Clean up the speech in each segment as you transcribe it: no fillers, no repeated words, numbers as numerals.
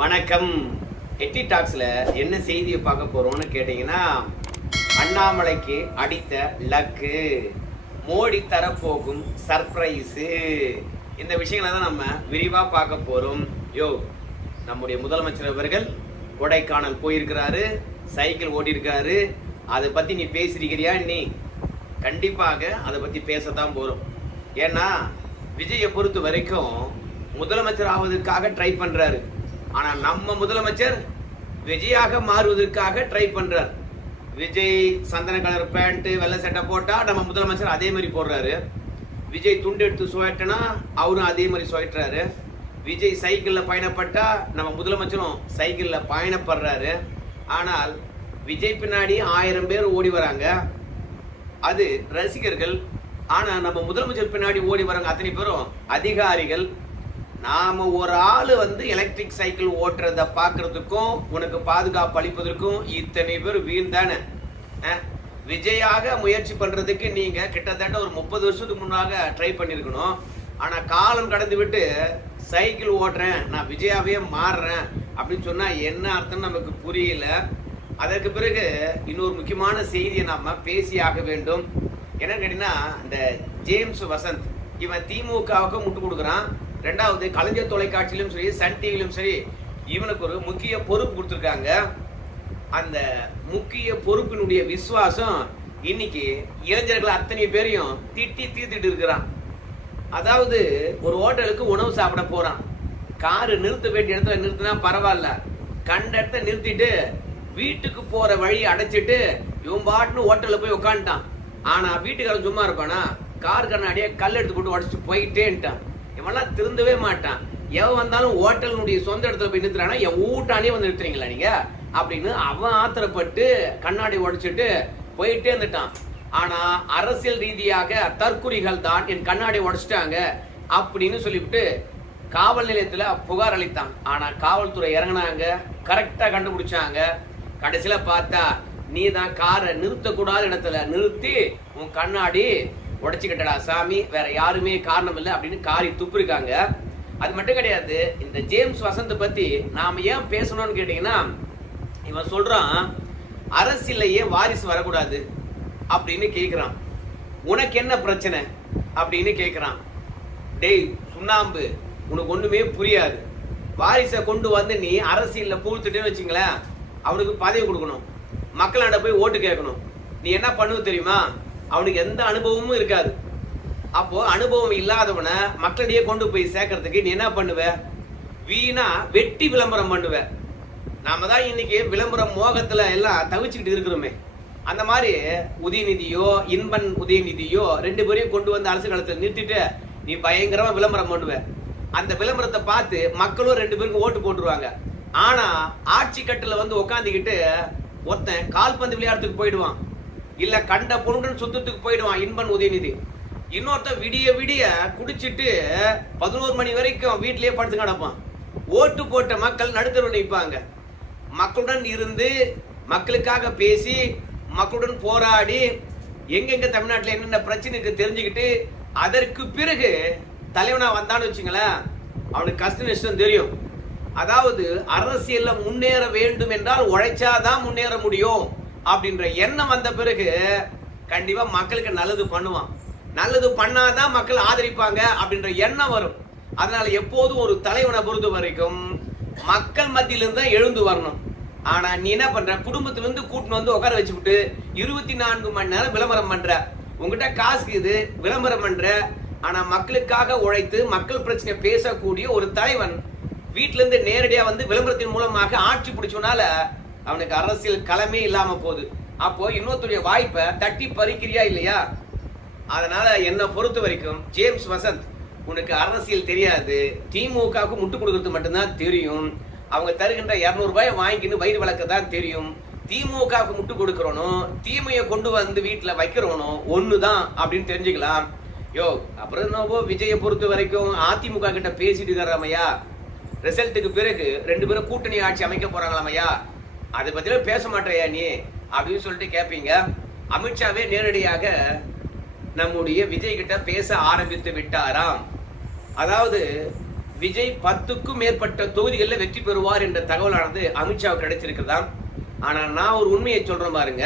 வணக்கம். எட்டி டாக்ஸ்ல என்ன செய்தியை பார்க்க போறோம்னு கேட்டீங்கன்னா, அண்ணாமலைக்கு அடித்த லக்கு, மோடி தரப்போகும் சர்ப்ரைஸு, இந்த விஷயங்களை தான் நம்ம விரிவா பார்க்க போறோம். நம்முடைய முதலமைச்சர் அவர்கள் கொடைக்கானல் போயிருக்கிறாரு, சைக்கிள் ஓட்டியிருக்காரு. அதை பத்தி நீ பேசிருக்கிறியா? நீ கண்டிப்பாக அதை பத்தி பேசத்தான் போறோம். ஏன்னா விஜயை பொறுத்த வரைக்கும் முதலமைச்சர் ஆவதற்காக ட்ரை பண்றாரு. ஆனா நம்ம முதலமைச்சர் விஜயாக மாறுவதற்காக ட்ரை பண்றார். விஜய் சந்தன கலர் பேண்ட் வெள்ளை சட்டை போட்டா நம்ம முதலமைச்சர் அதே மாதிரி போடுறாரு. விஜய் துண்டு எடுத்து சுழட்டினா அவரும் அதே மாதிரி சுழட்டுறாரு. விஜய் சைக்கிள்ல பயணப்பட்டா நம்ம முதலமைச்சரும் சைக்கிள்ல பயணப்படுறாரு. ஆனால் விஜய் பின்னாடி 1000 பேர் ஓடி வராங்க, அது ரசிகர்கள். ஆனா நம்ம முதலமைச்சர் பின்னாடி ஓடி வராங்க அத்தனை பேரும் அதிகாரிகள். நாம ஒரு ஆளு எலக்ட்ரிக் சைக்கிள் ஓட்டுறத பாக்குறதுக்கும் உனக்கு பாதுகாப்பு அளிப்பதற்கும் இத்தனை பேர் வீண் தானே. விஜயாக முயற்சி பண்றதுக்கு நீங்க கிட்டத்தட்ட ஒரு 30 வருஷத்துக்கு முன்னாக ட்ரை பண்ணிருக்கணும். ஆனா காலம் கடந்து விட்டு சைக்கிள் ஓட்டுறேன், நான் விஜயாவே மாறுறேன் அப்படின்னு சொன்னா என்ன அர்த்தம் நமக்கு புரியல. அதற்கு பிறகு இன்னொரு முக்கியமான செய்தியை நாம பேசியாக வேண்டும். என்னன்னு கேட்டீங்கன்னா, இந்த ஜேம்ஸ் வசந்த் இவன் திமுகவுக்கு முட்டு கொடுக்குறான். ரெண்டாவது கலைஞர் தொலைக்காட்சியிலும் சரி, சன் டிவிலும் சரி, இவனுக்கு ஒரு முக்கிய பொறுப்பு கொடுத்துருக்காங்க. அந்த முக்கிய பொறுப்பினுடைய விசுவாசம் இன்னைக்கு இளைஞர்கள் அத்தனை பேரையும் திட்டி தீர்த்துட்டு இருக்கிறான். அதாவது ஒரு ஹோட்டலுக்கு உணவு சாப்பிட போறான். காரு நிறுத்த வேண்டிய இடத்துல நிறுத்தினா பரவாயில்ல, கண்ட இடத்த நிறுத்திட்டு வீட்டுக்கு போற வழி அடைச்சிட்டு இவன் பாட்டுன்னு ஹோட்டல்ல போய் உட்காந்துட்டான். ஆனா வீட்டுக்காரன் சும்மா இருப்பானா? கார் கண்ணாடியே கல் எடுத்து போட்டு உடச்சிட்டு போயிட்டேன்ட்டான். இவெல்லாம் திருந்தவே மாட்டான். எவன் வந்தாலும் ஹோட்டலினுடைய சொந்த இடத்துல போய் நிறுத்துறானா, என் ஊட்டானே வந்து நிறுத்துறீங்களா நீங்க அப்படின்னு அவன் ஆத்திரப்பட்டு கண்ணாடி உடைச்சிட்டு போயிட்டே இருந்துட்டான். ஆனா அரசியல் ரீதியாக தற்குறிகள் தான் என் கண்ணாடி உடைச்சிட்டாங்க அப்படின்னு சொல்லிவிட்டு காவல் நிலையத்துல புகார் அளித்தான். ஆனா காவல்துறை இறங்கினாங்க, கரெக்டா கண்டுபிடிச்சாங்க. கடைசியில பார்த்தா நீ தான் காரை நிறுத்தக்கூடாத இடத்துல நிறுத்தி உன் கண்ணாடி உடைச்சுக்கிட்டடா சாமி, வேற யாருமே காரணம் இல்லை அப்படின்னு காரி துப்பிருக்காங்க. அது மட்டும் கிடையாது, இந்த ஜேம்ஸ் வசந்த் பத்தி நாம ஏன் பேசணும்னு கேட்டீங்கன்னா, இவன் சொல்றான் அரசியலையே வாரிசு வரக்கூடாது அப்படின்னு கேட்கிறான். உனக்கு என்ன பிரச்சனை அப்படின்னு கேட்கிறான். டேய் சுண்ணாம்பு, உனக்கு ஒண்ணுமே புரியாது. வாரிசை கொண்டு வந்து நீ அரசியல்ல பூழ்த்துட்டேன்னு வச்சுங்களேன், அவனுக்கு பதவி கொடுக்கணும், மக்களாண்ட போய் ஓட்டு கேட்கணும். நீ என்ன பண்ணுவ தெரியுமா? அவனுக்கு எந்த அனுபவமும் இருக்காது. அப்போ அனுபவம் இல்லாதவனை மக்களிடையே கொண்டு போய் சேர்க்கறதுக்கு நீ என்ன பண்ணுவ? வீணா வெட்டி விளம்பரம் பண்ணுவ. நாம தான் இன்னைக்கு விளம்பரம் மோகத்துல எல்லாம் தவிச்சுக்கிட்டு இருக்கிறோமே. அந்த மாதிரி உதயநிதியோ இன்பன் உதயநிதியோ 2 பேரையும் கொண்டு வந்து அரசு காலத்துல நிறுத்திட்டு நீ பயங்கரமா விளம்பரம் பண்ணுவ. அந்த விளம்பரத்தை பார்த்து மக்களும் 2 பேருக்கு ஓட்டு போட்டுருவாங்க. ஆனா ஆட்சி கட்டுல உட்காந்துக்கிட்டு ஒருத்தன் கால்பந்து விளையாடுறதுக்கு போயிடுவான், இல்ல கண்ட பொண்ணுடன் சுத்தத்துக்கு போயிடுவான் இன்பன் உதயநிதி. இன்னொருத்தன் விடிய விடிய குடிச்சிட்டு 11 மணி வரைக்கும் வீட்டிலேயே படுத்து கிடப்பான். ஓட்டு போட்ட மக்கள் நடுத்தர நிற்பாங்க. மக்களுடன் இருந்து மக்களுக்காக பேசி மக்களுடன் போராடி எங்கெங்க தமிழ்நாட்டில் என்னென்ன பிரச்சனைக்கு தெரிஞ்சுக்கிட்டு அதற்கு பிறகு தலைவனா வந்தான்னு வச்சுங்களேன், அவனுக்கு கஷ்ட நஷ்டம் தெரியும். அதாவது அரசியல்ல முன்னேற வேண்டும் என்றால் உழைச்சாதான் முன்னேற முடியும் அப்படின்ற எண்ணம் வந்த பிறகு கண்டிப்பா மக்களுக்கு நல்லது பண்ணுவான். நல்லது பண்ணாதான் மக்கள் ஆதரிப்பாங்க அப்படின்ற எண்ணம் வரும். அதனால எப்போதும் ஒரு தலைவனை பொறுத்த வரைக்கும் மக்கள் மத்தியிலிருந்து தான் எழுந்து வரணும். ஆனா நீ என்ன பண்ற? குடும்பத்திலிருந்து கூட்டின்னு உட்கார வச்சுக்கிட்டு 24 மணி நேரம் விளம்பரம் பண்ற. உங்ககிட்ட காசு இது, விளம்பரம் பண்ற. ஆனா மக்களுக்காக உழைத்து மக்கள் பிரச்சனை பேசக்கூடிய ஒரு தலைவன் வீட்டுல இருந்து நேரடியா விளம்பரத்தின் மூலமாக ஆட்சி பிடிச்சனால அவனுக்கு அரசியல் களமே இல்லாம போகுது. அப்போ இன்னொருத்தருடைய வாய்ப்பை தட்டி பறிக்கிறியா இல்லையா? அதனால என்ன பொறுத்த வரைக்கும் ஜேம்ஸ் வசந்த், உனக்கு அரசியல் தெரியாது, திமுகவுக்கு முட்டு கொடுக்கறது மட்டும்தான் தெரியும். அவங்க தருகின்ற 200 ரூபாய் வாங்கின்னு வயிறு வளர்க்க தான் தெரியும். திமுகவுக்கு முட்டு கொடுக்கறனும் தீமையை கொண்டு வந்து வீட்டுல வைக்கிறவனும் ஒண்ணுதான் அப்படின்னு தெரிஞ்சுக்கலாம். அப்புறம் என்னவோ விஜயை பொறுத்த வரைக்கும் அதிமுக கிட்ட பேசிட்டு இருக்கிறாமையா, ரிசல்ட்டுக்கு பிறகு 2 பேரும் கூட்டணி ஆட்சி அமைக்க போறாங்களாமையா, அதை பத்தில பேச மாட்டேயா நீ அப்படின்னு சொல்லிட்டு கேட்பீங்க. அமித்ஷாவே நேரடியாக நம்முடைய விஜய் கிட்ட பேச ஆரம்பித்து விட்டாராம். அதாவது விஜய் 10க்கும் மேற்பட்ட தொகுதிகளில் வெற்றி பெறுவார் என்ற தகவலானது அமித்ஷாவுக்கு கிடைச்சிருக்கிறதாம். ஆனா நான் ஒரு உண்மையை சொல்றேன் பாருங்க,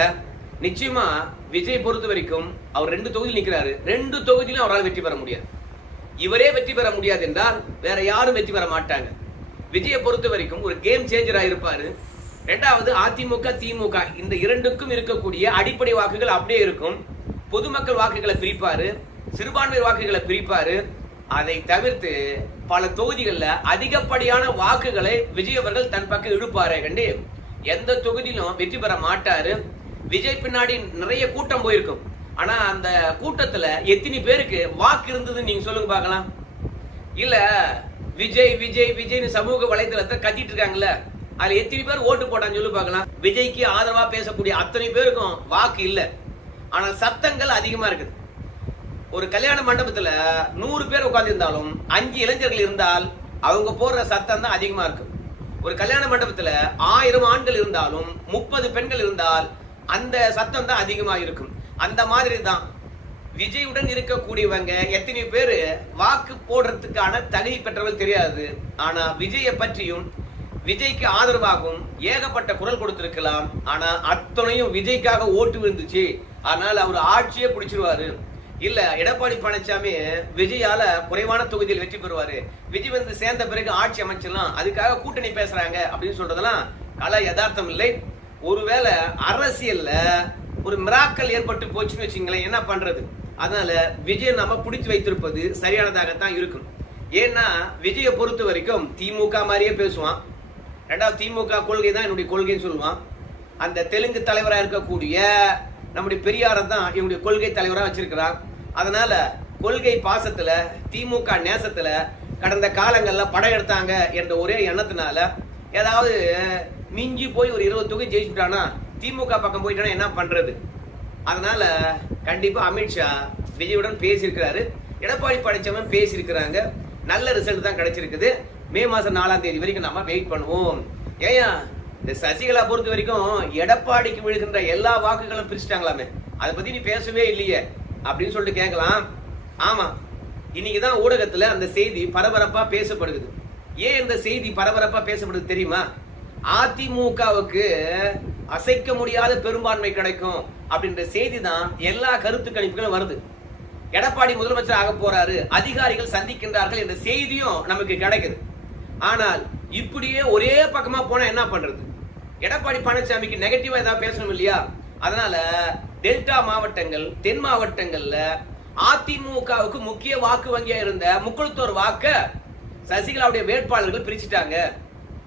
நிச்சயமா விஜய் பொறுத்த வரைக்கும் அவர் 2 தொகுதியில் நிற்கிறாரு, 2 தொகுதியிலும் அவரால் வெற்றி பெற முடியாது. இவரே வெற்றி பெற முடியாது என்றால் வேற யாரும் வெற்றி பெற மாட்டாங்க. விஜயை பொறுத்த வரைக்கும் ஒரு கேம் சேஞ்சரா இருப்பாரு. இரண்டாவது, அதிமுக திமுக இந்த 2க்கும் இருக்கக்கூடிய அடிப்படை வாக்குகள் அப்படியே இருக்கும். பொதுமக்கள் வாக்குகளை பிரிப்பாரு, சிறுபான்மை வாக்குகளை பிரிப்பாரு. அதை தவிர்த்து பல தொகுதிகளில் அதிகப்படியான வாக்குகளை விஜய் அவர்கள் தன் பக்கம் இழுப்பாரு. கண்டி எந்த தொகுதியிலும் வெற்றி பெற மாட்டாரு. விஜய் பின்னாடி நிறைய கூட்டம் போயிருக்கும். ஆனா அந்த கூட்டத்துல எத்தனை பேருக்கு வாக்கு இருந்ததுன்னு நீங்க சொல்லுங்க பார்க்கலாம். இல்ல விஜய் விஜய் விஜய்னு சமூக வலைதளத்தை கத்திட்டு இருக்காங்கல்ல, அதுல எத்தனை பேர் ஓட்டு போட்டான்னு சொல்லி பார்க்கலாம். விஜய்க்கு ஆதரவா பேசக்கூடிய அத்தனை பேருக்கும் வாக்கு இல்ல, ஆனா சத்தங்கள் அதிகமா இருக்குது. ஒரு கல்யாண மண்டபத்துல 100 பேர் உட்கார்ந்து இருந்தாலும் 5 இளைஞர்கள் இருந்தால் அவங்க போடுற சத்தம் தான் அதிகமா இருக்கும். ஒரு கல்யாண மண்டபத்துல 1000 ஆண்கள் இருந்தாலும் 30 பெண்கள் இருந்தால் அந்த சத்தம் தான் அதிகமா இருக்கும். அந்த மாதிரி தான் விஜயுடன் இருக்கக்கூடியவங்க எத்தனை பேரு வாக்கு போடுறதுக்கான தகுதி பெற்றவர்கள் தெரியாது. ஆனா விஜயை பற்றியும் விஜய்க்கு ஆதரவாகவும் ஏகப்பட்ட குரல் கொடுத்திருக்கலாம். ஆனா அத்தனையும் விஜய்க்காக ஓட்டு விழுந்துச்சு, அதனால அவர் ஆட்சியே பிடிச்சிருவாரு. இல்ல எடப்பாடி பழனிசாமி விஜயால குறைவான தொகுதியில் வெற்றி பெறுவாரு, விஜய் வந்து சேர்ந்த பிறகு ஆட்சி அமைச்சிடலாம், அதுக்காக கூட்டணி பேசுறாங்க அப்படின்னு சொல்றதெல்லாம் கல யதார்த்தம் இல்லை. ஒருவேளை அரசியல்ல ஒரு மிராக்கல் ஏற்பட்டு போச்சுன்னு வச்சுங்களேன், என்ன பண்றது? அதனால விஜய் நம்ம பிடிச்சு வைத்திருப்பது சரியானதாகத்தான் இருக்கும். ஏன்னா விஜயை பொறுத்த வரைக்கும் திமுக மாதிரியே பேசுவான். ரெண்டாவது திமுக கொள்கை தான் என்னுடைய கொள்கைன்னு சொல்லுவான். அந்த தெலுங்கு தலைவராக இருக்கக்கூடிய நம்முடைய பெரியாரை தான் இவனுடைய கொள்கை தலைவராக வச்சிருக்கிறான். அதனால கொள்கை பாசத்துல திமுக நேசத்துல கடந்த காலங்கள்ல படம் எடுத்தாங்க என்ற ஒரே எண்ணத்தினால ஏதாவது மிஞ்சி போய் ஒரு 20 தொகுதி ஜெயிச்சுட்டானா திமுக பக்கம் போயிட்டானா என்ன பண்றது? அதனால கண்டிப்பா அமித்ஷா விஜயுடன் பேசியிருக்கிறாரு, எடப்பாடி பழனிசாமி பேசியிருக்கிறாங்க. நல்ல ரிசல்ட் தான் கிடைச்சிருக்குது. மே மாசம் 4ஆம் தேதி வரைக்கும் நம்ம வெயிட் பண்ணுவோம். ஏயா இந்த சசிகலா பொறுத்த வரைக்கும் எடப்பாடிக்கு விழுகின்ற எல்லா வாக்குகளும் பிரிச்சுட்டாங்களாமே, அதை பத்தி நீ பேசவே இல்லையே அப்படின்னு சொல்லிட்டு கேட்கலாம். ஆமா, இன்னைக்குதான் ஊடகத்துல அந்த செய்தி பரபரப்பா பேசப்படுது. ஏன் இந்த செய்தி பரபரப்பா பேசப்படுது தெரியுமா? அதிமுகவுக்கு அசைக்க முடியாத பெரும்பான்மை கிடைக்கும் அப்படின்ற செய்தி தான் எல்லா கருத்து கணிப்புகளும் வருது. எடப்பாடி முதலமைச்சர் ஆக போறாரு, அதிகாரிகள் சந்திக்கின்றார்கள் என்ற செய்தியும் நமக்கு கிடைக்குது. ஆனால் இப்படியே ஒரே பக்கமா போனா என்ன பண்றது? எடப்பாடி பழனிசாமிக்கு நெகட்டிவா ஏதாவது பேசணும் இல்லையா? அதனால டெல்டா மாவட்டங்கள், தென் மாவட்டங்கள்ல அதிமுகவுக்கு முக்கிய வாக்கு வங்கியா இருந்த முக்குளத்தூர் வாக்க சசிகலாவுடைய வேட்பாளர்கள் பிரிச்சுட்டாங்க.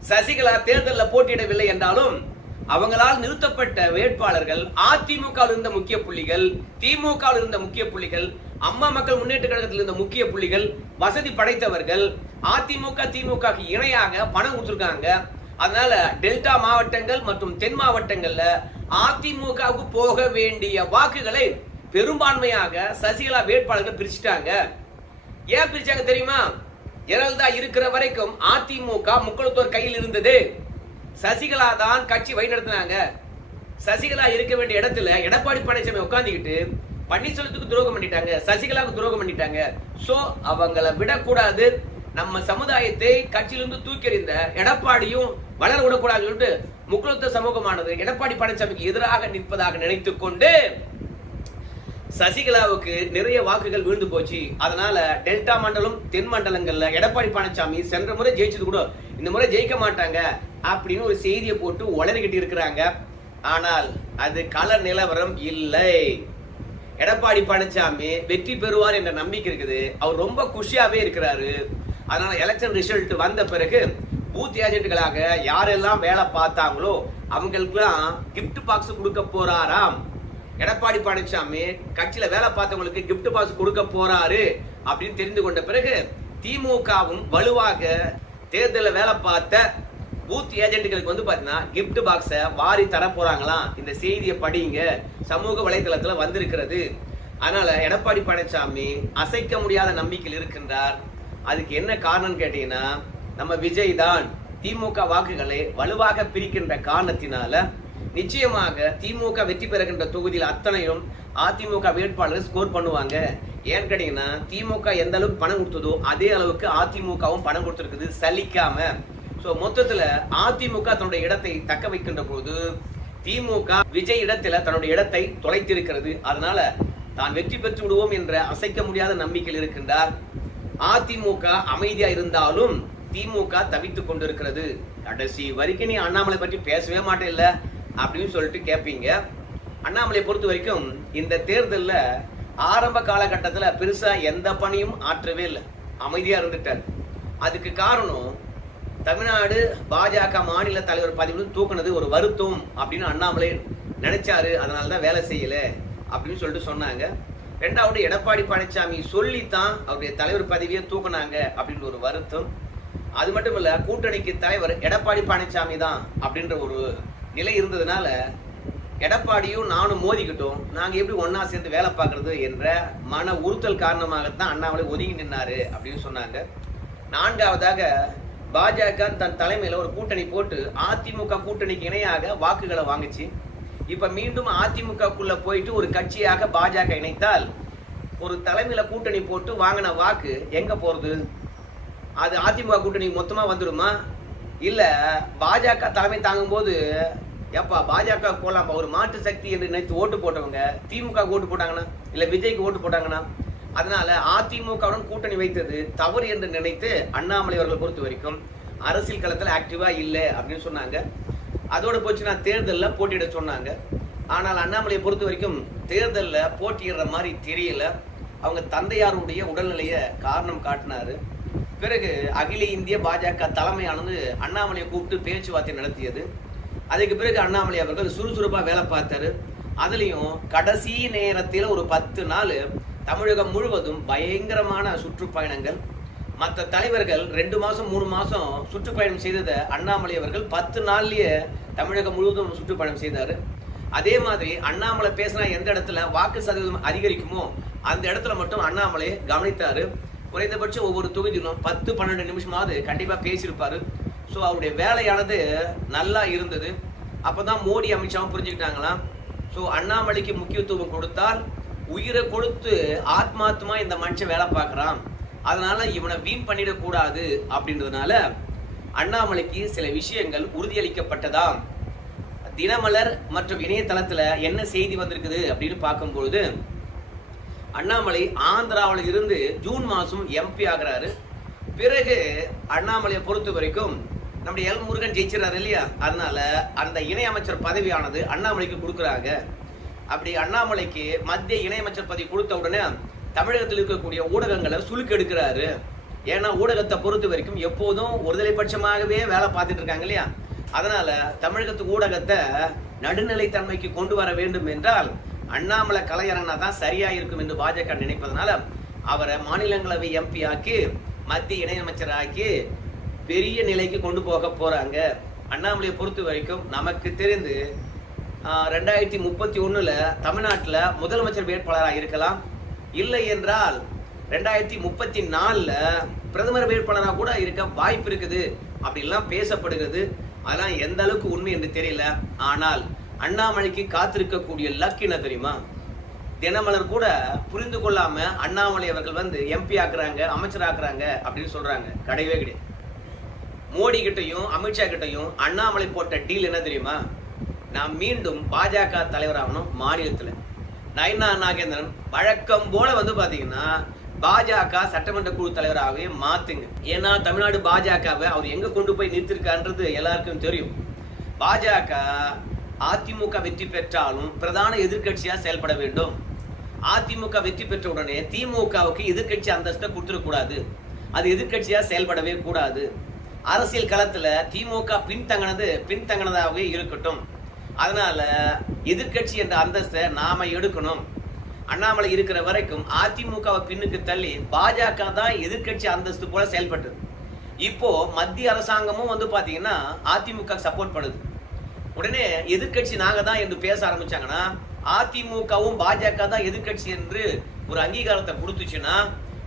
சசிகலா தேர்தலில் போட்டியிடவில்லை என்றாலும் அவங்களால் நிறுத்தப்பட்ட வேட்பாளர்கள் அதிமுக இருந்த முக்கிய புள்ளிகள், திமுக இருந்த முக்கிய புள்ளிகள், அம்மா மக்கள் முன்னேற்ற கழகத்தில் இருந்த முக்கிய புள்ளிகள், வசதி படைத்தவர்கள் அதிமுக திமுக இணையாக பணம் கொடுத்திருக்காங்க. அதனால டெல்டா மாவட்டங்கள் மற்றும் தென் மாவட்டங்கள்ல அதிமுகவுக்கு போக வேண்டிய வாக்குகளை பெரும்பான்மையாக சசிகலா வேட்பாளர்கள் பிரிச்சுட்டாங்க. ஏன் பிரிச்சாங்க தெரியுமா? ஜெயலலிதா இருக்கிற வரைக்கும் அதிமுக முக்குளத்தோர் கையில் இருந்தது. சசிகலா தான் கட்சி வழிநடத்தினாங்க. சசிகலா இருக்க வேண்டிய இடத்துல எடப்பாடி பழனிசாமி உட்கார்ந்துக்கிட்டு பன்னீர்செல்வத்துக்கு துரோகம் பண்ணிட்டாங்க, சசிகலாவுக்கு துரோகம் பண்ணிட்டாங்க. சோ அவங்கள விடக்கூடாது, நம்ம சமுதாயத்தை கட்சியிலிருந்து தூக்கி எறிந்த எடப்பாடியும் வளர விடக்கூடாதுன்னு சொல்லிட்டு முக்குளத்தோர் சமூகமானது எடப்பாடி பழனிசாமிக்கு எதிராக நிற்பதாக நினைத்துக் கொண்டு சசிகலாவுக்கு நிறைய வாக்குகள் விழுந்து போச்சு. அதனால டெல்டா மண்டலம், தென் மண்டலங்கள்ல எடப்பாடி பழனிசாமி சென்ற முறை ஜெயிச்சது கூட இந்த முறை ஜெயிக்க மாட்டாங்க அப்படின்னு ஒரு செய்தியை போட்டு உளறிக்கிட்டு இருக்கிறாங்க. ஆனால் அது கள நிலவரம் இல்லை. எடப்பாடி பழனிசாமி வெற்றி பெறுவார் என்ற நம்பிக்கை இருக்குது. அவர் ரொம்ப குஷியாவே இருக்கிறாரு. அதனால எலெக்ஷன் ரிசல்ட் வந்த பிறகு பூத் ஏஜென்ட்களாக யாரெல்லாம் வேலை பார்த்தாங்களோ அவங்களுக்குலாம் கிஃப்ட் பாக்ஸ் கொடுக்க போறாராம். எடப்பாடி பழனிசாமி கட்சியில வேலை பார்த்தவங்களுக்கு கிஃப்ட் பாக்ஸ் கொடுக்க போறாரு அப்படின்னு தெரிந்து கொண்ட பிறகு திமுகவும் வலுவாக தேர்தலில் வேலை பார்த்த பூத் ஏஜென்ட்களுக்கு வந்து பாத்தீங்கன்னா கிஃப்ட் பாக்ஸை வாரி தர போறாங்களாம். இந்த செய்தியை படிங்க, சமூக வலைதளத்துல வந்திருக்கிறது. அதனால எடப்பாடி பழனிசாமி அசைக்க முடியாத நம்பிக்கையில் இருக்கின்றார். அதுக்கு என்ன காரணம் கேட்டீங்கன்னா, நம்ம விஜய் தான் திமுக வாக்குகளை வலுவாக பிரிக்கின்ற காரணத்தினால நிச்சயமாக திமுக வெற்றி பெறுகின்ற தொகுதியில் அத்தனையும் அதிமுக வேட்பாளர் ஸ்கோர் பண்ணுவாங்க. ஏன்னு கேட்டீங்கன்னா திமுக எந்த அளவுக்கு பணம் கொடுத்ததோ அதே அளவுக்கு அதிமுகவும் பணம் கொடுத்திருக்குது சலிக்காம. சோ மொத்தத்துல அதிமுக தன்னுடைய இடத்தை தக்க வைக்கின்ற போது திமுக விஜய் இடத்துல தன்னுடைய இடத்தை தொலைத்திருக்கிறது. அதனால தான் வெற்றி பெற்று விடுவோம் என்ற அசைக்க முடியாத நம்பிக்கையில் இருக்கின்றார். அதிமுக அமைதியா இருந்தாலும் திமுக தவித்துக் கொண்டிருக்கிறது. கடைசி வரைக்கும் நீ அண்ணாமலை பற்றி பேசவே மாட்டே இல்ல அப்படின்னு சொல்லிட்டு கேட்பீங்க. அண்ணாமலை பொறுத்த வரைக்கும் இந்த தேர்தலில் ஆரம்ப காலகட்டத்துல பெருசா எந்த பணியும் ஆற்றவே இல்லை, அமைதியா இருந்துட்டார். அதுக்கு காரணம் தமிழ்நாடு பாஜக மாநில தலைவர் பதவியில் தூக்குனது ஒரு வருத்தம் அப்படின்னு அண்ணாமலை நினைச்சாரு. அதனாலதான் வேலை செய்யல அப்படின்னு சொல்லிட்டு சொன்னாங்க. ரெண்டாவது எடப்பாடி பழனிசாமி சொல்லித்தான் அவருடைய தலைவர் பதவியை தூக்குனாங்க அப்படின்னு ஒரு வருத்தம். அது மட்டும் இல்ல, கூட்டணிக்கு தலைவர் எடப்பாடி பழனிசாமி தான் அப்படின்ற ஒரு நிலை இருந்ததுனால எடப்பாடியும் நானும் மோதிக்கிட்டோம், நாங்க எப்படி ஒன்னா சேர்ந்து வேலை பார்க்கறது என்ற மன உறுத்தல் காரணமாகத்தான் அண்ணாமலை ஒதுங்கி நின்னாரு அப்படின்னு சொன்னாங்க. நான்காவதாக பாஜக தன் தலைமையில ஒரு கூட்டணி போட்டு அதிமுக கூட்டணிக்கு இணையாக வாக்குகளை வாங்குச்சு. இப்ப மீண்டும் அதிமுகக்குள்ள போயிட்டு ஒரு கட்சியாக பாஜக இணைத்தால் ஒரு தலைமையில கூட்டணி போட்டு வாங்கின வாக்கு எங்க போறது? அது அதிமுக கூட்டணி மொத்தமா வந்துடுமா? இல்ல பாஜக தலைமை தாங்கும் போது ஏப்பா பாஜக போலாம்ப்பா ஒரு மாற்று சக்தி என்று நினைத்து ஓட்டு போட்டவங்க திமுக ஓட்டு போட்டாங்கன்னா இல்ல விஜய்க்கு ஓட்டு போட்டாங்கன்னா, அதனால அதிமுகவுடன் கூட்டணி வைத்தது தவறு என்று நினைத்து அண்ணாமலை அவர்கள் பொறுத்த வரைக்கும் அரசியல் களத்துல ஆக்டிவா இல்லை அப்படின்னு சொன்னாங்க. அதோட போச்சுன்னா தேர்தலில் போட்டியிட சொன்னாங்க. ஆனால் அண்ணாமலையை பொறுத்த வரைக்கும் தேர்தலில் போட்டியிடுற மாதிரி தெரியல. அவங்க தந்தையாருடைய உடல்நிலையை காரணம் காட்டினாரு. பிறகு அகில இந்திய பாஜக தலைமையானது அண்ணாமலையை கூப்பிட்டு பேச்சுவார்த்தை நடத்தியது. அதுக்கு பிறகு அண்ணாமலை அவர்கள் சுறுசுறுப்பா வேலை பார்த்தாரு. அதுலயும் கடைசி நேரத்தில் ஒரு 10 நாள் தமிழகம் முழுவதும் பயங்கரமான சுற்றுப்பயணங்கள். மற்ற தலைவர்கள் 2 மாசம் 3 மாசம் சுற்றுப்பயணம் செய்ததை அண்ணாமலை அவர்கள் 10 நாள்லயே தமிழகம் முழுவதும் சுற்றுப்பயணம் செய்தாரு. அதே மாதிரி அண்ணாமலை பேசினா எந்த இடத்துல வாக்கு சதவீதம் அதிகரிக்குமோ அந்த இடத்துல மட்டும் அண்ணாமலை கவனித்தாரு. குறைந்தபட்சம் ஒவ்வொரு தொகுதியிலும் 10-12 நிமிஷமாவது கண்டிப்பா பேசியிருப்பாரு. ஸோ அவருடைய வேலையானது நல்லா இருந்தது. அப்பதான் மோடி அமித்ஷாவும் புரிஞ்சுக்கிட்டாங்களாம். ஸோ அண்ணாமலைக்கு முக்கியத்துவம் கொடுத்தால் உயிரை கொடுத்து ஆத்மாத்மா இந்த மனுஷன் வேலை பார்க்கறான், அதனால இவனை வீண் பண்ணிடக்கூடாது அப்படின்றதுனால அண்ணாமலைக்கு சில விஷயங்கள் உறுதியளிக்கப்பட்டதாம். தினமலர் மற்றும் இணையதளத்துல என்ன செய்தி வந்திருக்குது அப்படின்னு பார்க்கும்பொழுது அண்ணாமலை ஆந்திராவில் இருந்து ஜூன் மாசம் எம்பி ஆகிறாரு. பிறகு அண்ணாமலையை பொறுத்த வரைக்கும் நம்முடைய எல் முருகன் ஜெயிச்சிடறாரு இல்லையா, அதனால அந்த இணையமைச்சர் பதவியானது அண்ணாமலைக்கு கொடுக்குறாங்க. அப்படி அண்ணாமலைக்கு மத்திய இணையமைச்சர் பதவி கொடுத்த உடனே தமிழகத்தில் இருக்கக்கூடிய ஊடகங்களை சுலுக்கு எடுக்கிறாரு. ஏன்னா ஊடகத்தை பொறுத்த வரைக்கும் எப்போதும் ஒருதலை பட்சமாகவே வேலை பார்த்துட்டு இருக்காங்க இல்லையா, அதனால தமிழகத்து ஊடகத்தை நடுநிலைத்தன்மைக்கு கொண்டு வர வேண்டும் என்றால் அண்ணாமலை கலையரனா தான் சரியா இருக்கும் என்று பாஜக நினைப்பதனால அவரை மாநிலங்களவை எம்பி ஆக்கி மத்திய இணையமைச்சர் ஆக்கி பெரிய நிலைக்கு கொண்டு போக போறாங்க. அண்ணாமலையை பொறுத்த வரைக்கும் நமக்கு தெரிந்து 2031 தமிழ்நாட்டில் முதலமைச்சர் வேட்பாளராக இருக்கலாம். இல்லை என்றால் 2034 பிரதமர் வேட்பாளராக கூட இருக்க வாய்ப்பு இருக்குது அப்படிலாம் பேசப்படுகிறது. அதெல்லாம் எந்த அளவுக்கு உண்மை என்று தெரியல. ஆனால் அண்ணாமலைக்கு காத்திருக்கக்கூடிய லக் என்ன தெரியுமா? தினமலர் கூட புரிந்து கொள்ளாம அண்ணாமலை அவர்கள் வந்து எம்பி ஆக்குறாங்க, அமைச்சர் ஆக்குறாங்க அப்படின்னு சொல்றாங்க. கிடையவே கிடையாது. மோடி கிட்டையும் அமித்ஷா கிட்டையும் அண்ணாமலை போட்ட டீல் என்ன தெரியுமா? நான் மீண்டும் பாஜக தலைவராகணும் மாநிலத்துல. நயனா நாகேந்திரன் வழக்கம் போல வந்து பாத்தீங்கன்னா பாஜக சட்டமன்ற குழு தலைவராகவே மாத்துங்க. ஏன்னா தமிழ்நாடு பாஜகவை அவர் எங்க கொண்டு போய் நிறுத்திருக்கான்றது எல்லாருக்கும் தெரியும். பாஜக அதிமுக வெற்றி பெற்றாலும் பிரதான எதிர்கட்சியா செயல்பட வேண்டும். அதிமுக வெற்றி பெற்ற உடனே திமுகவுக்கு எதிர்கட்சி அந்தஸ்தை கொடுத்துடக்கூடாது, அது எதிர்கட்சியா செயல்படவே கூடாது. அரசியல் களத்துல திமுக பின்தங்கினதாகவே இருக்கட்டும். அதனால எதிர்கட்சி என்ற அந்தஸ்தை நாம எடுக்கணும். அண்ணாமலை இருக்கிற வரைக்கும் அதிமுகவை பின்னுக்கு தள்ளி பாஜக தான் எதிர்கட்சி அந்தஸ்து போல செயல்பட்டது. இப்போ மத்திய அரசாங்கமும் வந்து பாத்தீங்கன்னா அதிமுக சப்போர்ட் பண்ணுது. உடனே எதிர்கட்சி நாங்க தான் என்று பேச ஆரம்பிச்சாங்கன்னா அதிமுகவும் பாஜக தான் எதிர்கட்சி என்று ஒரு அங்கீகாரத்தை கொடுத்துச்சுன்னா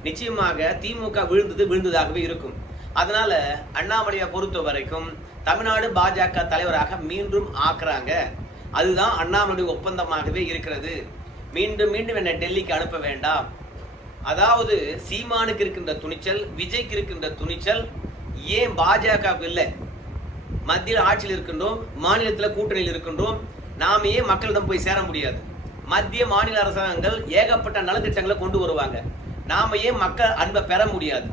நிச்சயமாக திமுக விழுந்ததாகவே இருக்கும். அதனால அண்ணாமலையை பொறுத்த வரைக்கும் தமிழ்நாடு பாஜக தலைவராக மீண்டும் ஆக்குறாங்க. அதுதான் அண்ணாமலை ஒப்பந்தமாகவே இருக்கிறது. மீண்டும் மீண்டும் என்னை டெல்லிக்கு அனுப்ப வேண்டாம், அதாவது சீமானுக்கு இருக்கின்ற துணிச்சல், விஜய்க்கு இருக்கின்ற துணிச்சல் ஏன் பாஜகவுக்கு இல்லை? மத்தியில் ஆட்சியில் இருக்கின்றோம், மாநிலத்தில் கூட்டணியில் இருக்கின்றோம், நாம ஏன் மக்களிடம் போய் சேர முடியாது? மத்திய மாநில அரசாங்கங்கள் ஏகப்பட்ட நலத்திட்டங்களை கொண்டு வருவாங்க, நாம ஏன் மக்கள் அன்பை பெற முடியாது?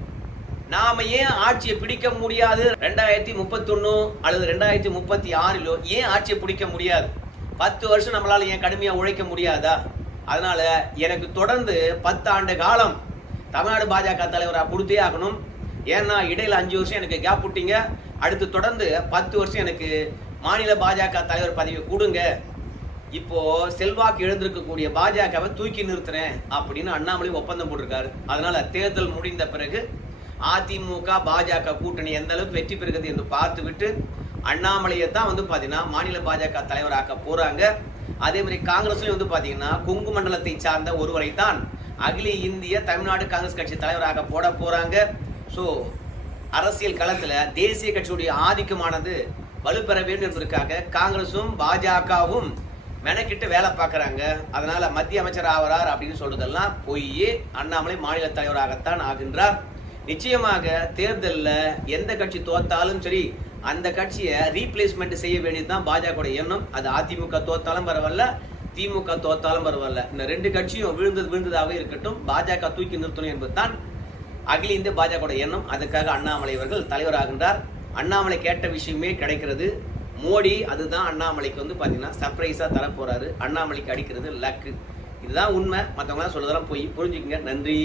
நாம ஏன் ஆட்சியை பிடிக்க முடியாது? 2031 அல்லது 2036 ஏன் ஆட்சியை பிடிக்க முடியாது? 10 வருஷம் நம்மளால ஏன் கடுமையா உழைக்க முடியாதா? அதனால எனக்கு தொடர்ந்து 10 ஆண்டு காலம் தமிழ்நாடு பாஜக தலைவராக கொடுத்தே ஆகணும். ஏன்னா இடையில 5 வருஷம் எனக்கு கேப் விட்டீங்க, அடுத்து தொடர்ந்து 10 வருஷம் எனக்கு மாநில பாஜக தலைவர் பதவி கொடுங்க. இப்போ செல்வாக்கு எழுந்திருக்கக்கூடிய பாஜகவை தூக்கி நிறுத்துறேன் அப்படின்னு அண்ணாமலை ஒப்பந்தம் போட்டிருக்காரு. அதனால தேர்தல் முடிந்த பிறகு அதிமுக பாஜக கூட்டணி எந்த அளவுக்கு வெற்றி பெறுகிறது என்று பார்த்துவிட்டு அண்ணாமலையை தான் பாத்தீங்கன்னா மாநில பாஜக தலைவராக்க போறாங்க. அதே மாதிரி காங்கிரஸ்லயும் பாத்தீங்கன்னா கொங்கு மண்டலத்தை சார்ந்த ஒருவரை தான் அகில இந்திய தமிழ்நாடு காங்கிரஸ் கட்சி தலைவராக போட போறாங்க. ஸோ அரசியல் களத்துல தேசிய கட்சியுடைய ஆதிக்கமானது வலுப்பெற வேண்டும் என்பதற்காக காங்கிரசும் பாஜகவும் மெனக்கிட்டு வேலை பார்க்கறாங்க. அதனால மத்திய அமைச்சர் ஆகிறார் அப்படின்னு சொல்றதெல்லாம் பொய். அண்ணாமலை மாநில தலைவராகத்தான் ஆகின்றார். நிச்சயமாக தேர்தலில் எந்த கட்சி தோத்தாலும் சரி அந்த கட்சியை ரீப்ளேஸ்மெண்ட் செய்ய வேண்டியதுதான் பாஜக எண்ணம். அது அதிமுக தோத்தாலும் பரவாயில்ல, திமுக தோத்தாலும் பரவாயில்ல, இந்த 2 கட்சியும் விழுந்ததாக இருக்கட்டும், பாஜக தூக்கி நிறுத்தணும் என்பதுதான் அகில இந்திய பாஜக எண்ணம். அதுக்காக அண்ணாமலை அவர்கள் தலைவராகின்றார். அண்ணாமலை கேட்ட விஷயமே கிடைக்கிறது. மோடி அதுதான் அண்ணாமலைக்கு பாத்தீங்கன்னா சர்ப்ரைஸா தரப்போறாரு. அண்ணாமலைக்கு அடிக்கிறது லக்கு. இதுதான் உண்மை. மற்றவங்க சொல்றதெல்லாம் போய் புரிஞ்சுக்கங்க. நன்றி.